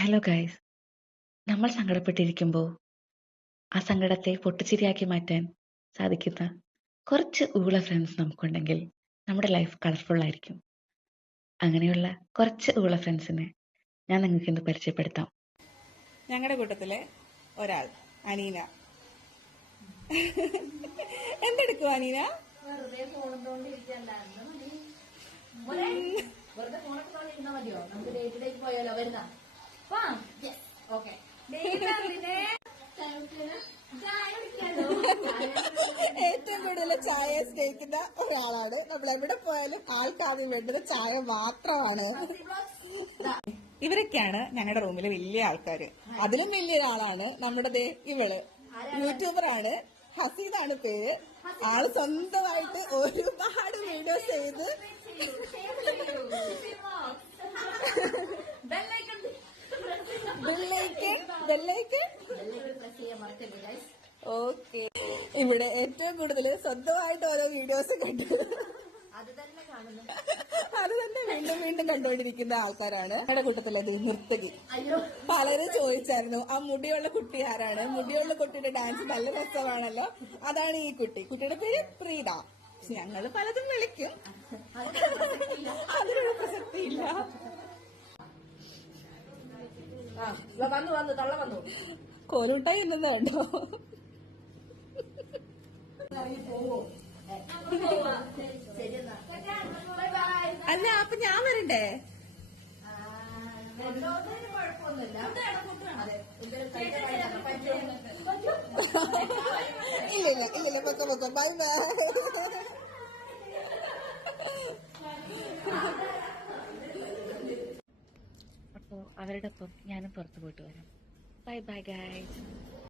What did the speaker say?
Hello guys, നമ്മൾ സങ്കടപ്പെട്ടിരിക്കുമ്പോൾ ആ സങ്കടത്തെ പൊട്ടിച്ചിരിയാക്കി മാറ്റാൻ സാധിക്കുന്ന കുറച്ച് ഊള ഫ്രണ്ട്സ് നമുക്കുണ്ടെങ്കിൽ നമ്മുടെ ലൈഫ് കളർഫുൾ ആയിരിക്കും. അങ്ങനെയുള്ള കുറച്ച് ഊള ഫ്രണ്ട്സിനെ ഞാൻ നിങ്ങൾക്ക് ഇന്ന് പരിചയപ്പെടുത്താം. ഞങ്ങളുടെ കൂട്ടത്തിലെ ഒരാൾ അനീന. എന്തെടുക്കും അനീന? വെറുതെ ഫോണൊക്കെ തോന്നിയിരുന്നാ മതിയോ? നമുക്ക് ഡേറ്റ് ഡേറ്റ് പോയാലോ? വരുന്ന ഓക്കെ. ഏറ്റവും കൂടുതൽ ചായ സ്നേഹിക്കുന്ന ഒരാളാണ്. നമ്മൾ എവിടെ പോയാലും ആൾക്കാദ്യം വേണ്ടത് ചായ മാത്രമാണ്. ഇവരൊക്കെയാണ് ഞങ്ങളുടെ റൂമിലെ വലിയ ആൾക്കാര്. അതിലും വലിയൊരാളാണ് നമ്മുടെ ഇവള്. യൂട്യൂബറാണ്, ഹസീദാണ് പേര്. ആള് സ്വന്തമായിട്ട് ഒരുപാട് വീഡിയോസ് ചെയ്ത് ഓക്കെ. ഇവിടെ ഏറ്റവും കൂടുതൽ സ്വന്തമായിട്ട് ഓരോ വീഡിയോസ് കണ്ടു അത് തന്നെ വീണ്ടും വീണ്ടും കണ്ടുകൊണ്ടിരിക്കുന്ന ആൾക്കാരാണ്. ഞങ്ങളുടെ കൂട്ടത്തിലത് നർത്തകി. പലരും ചോദിച്ചായിരുന്നു ആ മുടിയുള്ള കുട്ടി ആരാണ്, മുടിയുള്ള കുട്ടിയുടെ ഡാൻസ് നല്ല രസമാണല്ലോ. അതാണ് ഈ കുട്ടി. കുട്ടിയുടെ പേര് പ്രീത. ഞങ്ങള് പലതും വിളിക്കും, അതിനുള്ള പ്രസക്തിയില്ല. കോലുട്ടായി എന്നത് കണ്ടോ? അല്ല, അപ്പൊ ഞാൻ വരണ്ടേ? ഇല്ല പൊക്ക ബൈ ബൈ. അപ്പോൾ അവരുടെ ഒപ്പം ഞാനും പുറത്തു പോയിട്ട് വരാം. Bye bye guys.